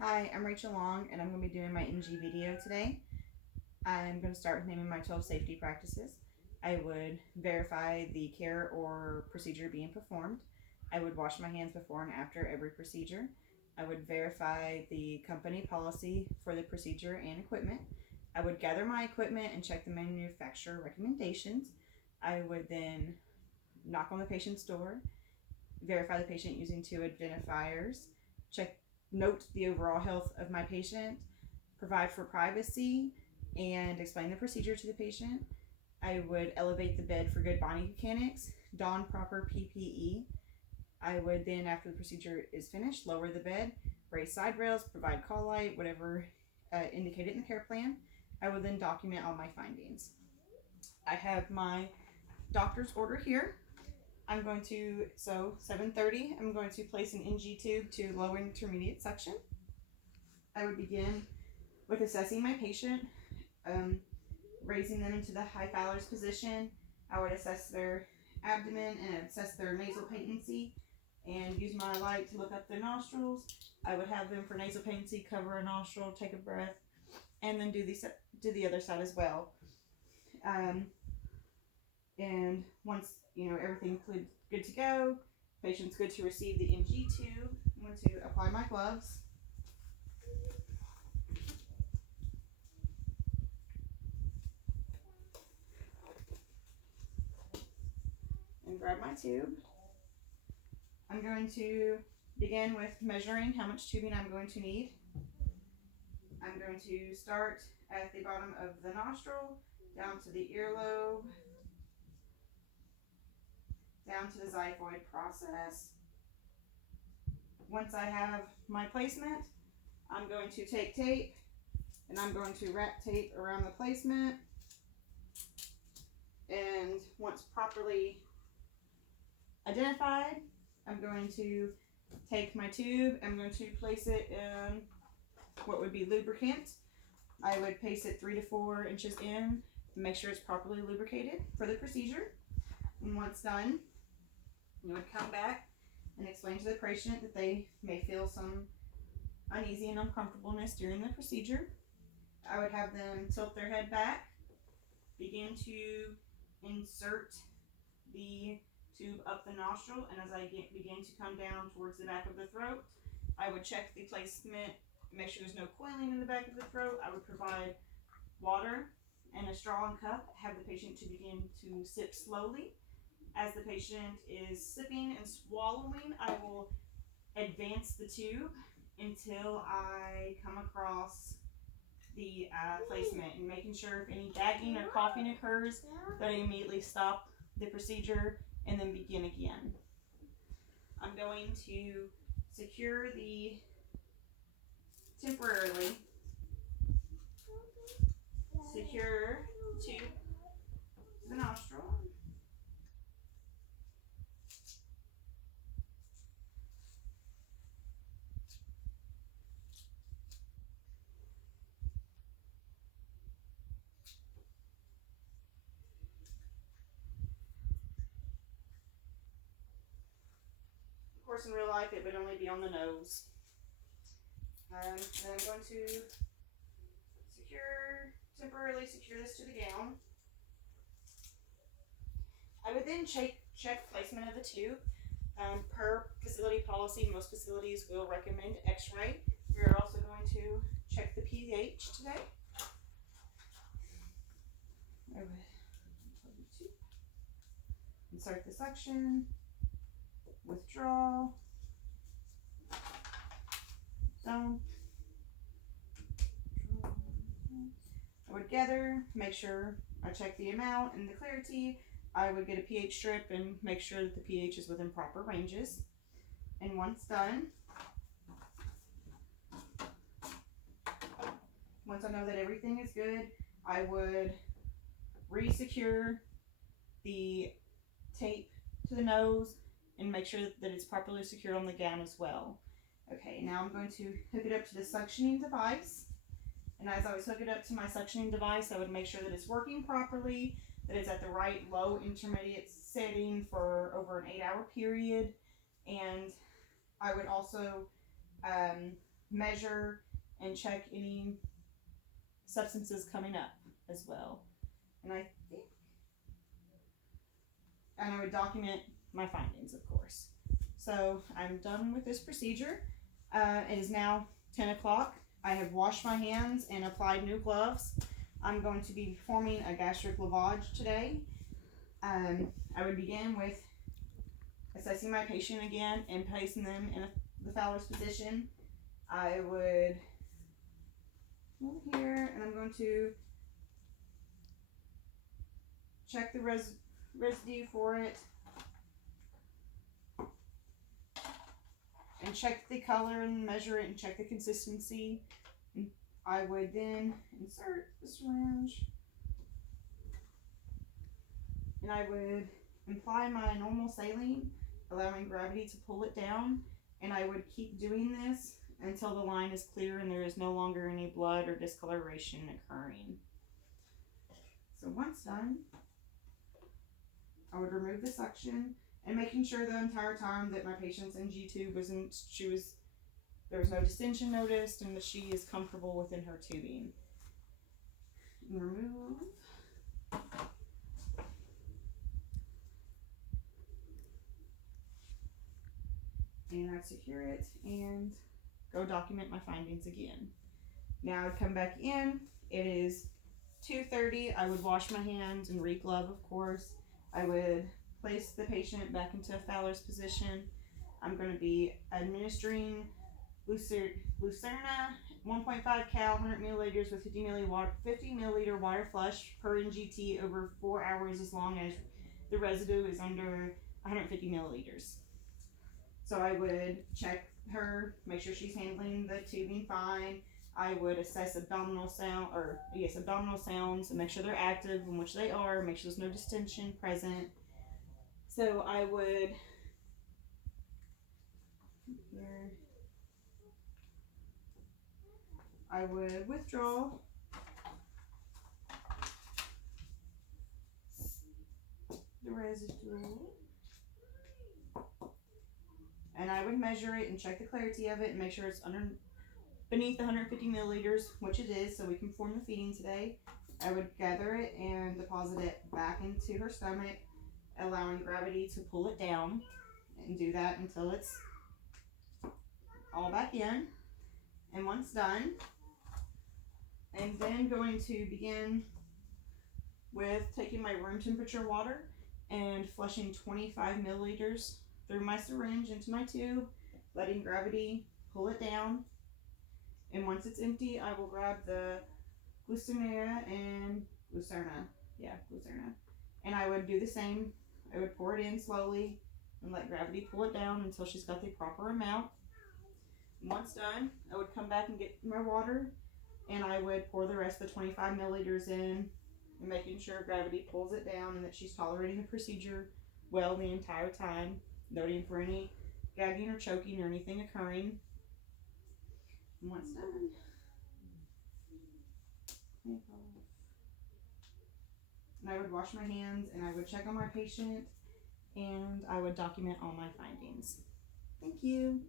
Hi, I'm Rachel Long, and I'm going to be doing my NG video today. I'm going to start with naming my 12 safety practices. I would verify the care or procedure being performed. I would wash my hands before and after every procedure. I would verify the company policy for the procedure and equipment. I would gather my equipment and check the manufacturer recommendations. I would then knock on the patient's door, verify the patient using two identifiers, check note the overall health of my patient, provide for privacy, and explain the procedure to the patient. I would elevate the bed for good body mechanics, don proper PPE. I would then, after the procedure is finished, lower the bed, raise side rails, provide call light, whatever indicated in the care plan. I would then document all my findings. I have my doctor's order here. I'm going to, 7:30, I'm going to place an NG tube to low intermediate suction. I would begin with assessing my patient, raising them into the high Fowler's position. I would assess their abdomen and assess their nasal patency and use my light to look up their nostrils. I would have them for nasal patency, cover a nostril, take a breath, and then do the other side as well. And once everything's good to go, patient's good to receive the NG tube, I'm going to apply my gloves. And grab my tube. I'm going to begin with measuring how much tubing I'm going to need. I'm going to start at the bottom of the nostril, down to the earlobe, down to the xiphoid process. Once I have my placement, I'm going to take tape and I'm going to wrap tape around the placement. And once properly identified, I'm going to take my tube, I'm going to place it in what would be lubricant. I would place it 3 to 4 inches in to make sure it's properly lubricated for the procedure. And once done, you would come back and explain to the patient that they may feel some uneasy and uncomfortableness during the procedure. I would have them tilt their head back, begin to insert the tube up the nostril, and as I begin to come down towards the back of the throat, I would check the placement, make sure there's no coiling in the back of the throat. I would provide water and a straw and cup, have the patient to begin to sip slowly. As the patient is sipping and swallowing, I will advance the tube until I come across the placement, and making sure if any gagging or coughing occurs that I immediately stop the procedure and then begin again. I'm going to secure the temporarily secure tube to the nostril. Of course, in real life, it would only be on the nose. Then I'm going to temporarily secure this to the gown. I would then check placement of the tube. Per facility policy, most facilities will recommend X-ray. We are also going to check the pH today. I would insert the suction, withdraw, zone. I would gather, make sure I check the amount and the clarity. I would get a pH strip and make sure that the pH is within proper ranges. And once done, once I know that everything is good, I would re-secure the tape to the nose and make sure that it's properly secured on the gown as well. Okay, now I'm going to hook it up to the suctioning device. And as I was hooking it up to my suctioning device, I would make sure that it's working properly, that it's at the right low intermediate setting for over an 8-hour period. And I would also measure and check any substances coming up as well. And I would document my findings, of course. So I'm done with this procedure. It is now 10 o'clock. I have washed my hands and applied new gloves. I'm going to be performing a gastric lavage today. I would begin with assessing my patient again and placing them in the Fowler's position. I would move here, and I'm going to check the residue for it, and check the color and measure it and check the consistency. And I would then insert the syringe, and I would apply my normal saline, allowing gravity to pull it down, and I would keep doing this until the line is clear and there is no longer any blood or discoloration occurring. So once done, I would remove the suction, and making sure the entire time that my patient's NG tube there was no distension noticed, and that she is comfortable within her tubing. And remove. And I'd secure it and go document my findings again. Now I'd come back in. It is 2:30. I would wash my hands and re-glove, of course. I would place the patient back into a Fowler's position. I'm going to be administering Glucerna 1.5 cal, 100 milliliters with 50 milliliter water flush per NGT over 4 hours, as long as the residue is under 150 milliliters. So I would check her, make sure she's handling the tubing fine. I would assess abdominal sounds and make sure they're active, in which they are, make sure there's no distension present. So I would withdraw the residue, and I would measure it and check the clarity of it and make sure it's beneath the 150 milliliters, which it is, so we can perform the feeding today. I would gather it and deposit it back into her stomach, allowing gravity to pull it down, and do that until it's all back in. And once done, I'm then going to begin with taking my room temperature water and flushing 25 milliliters through my syringe into my tube, letting gravity pull it down. And once it's empty, I will grab the Glucerna, and I would do the same. I would pour it in slowly and let gravity pull it down until she's got the proper amount. And once done, I would come back and get my water, and I would pour the rest of the 25 milliliters in, and making sure gravity pulls it down and that she's tolerating the procedure well the entire time, noting for any gagging or choking or anything occurring. And once done, and I would wash my hands, and I would check on my patient, and I would document all my findings. Thank you.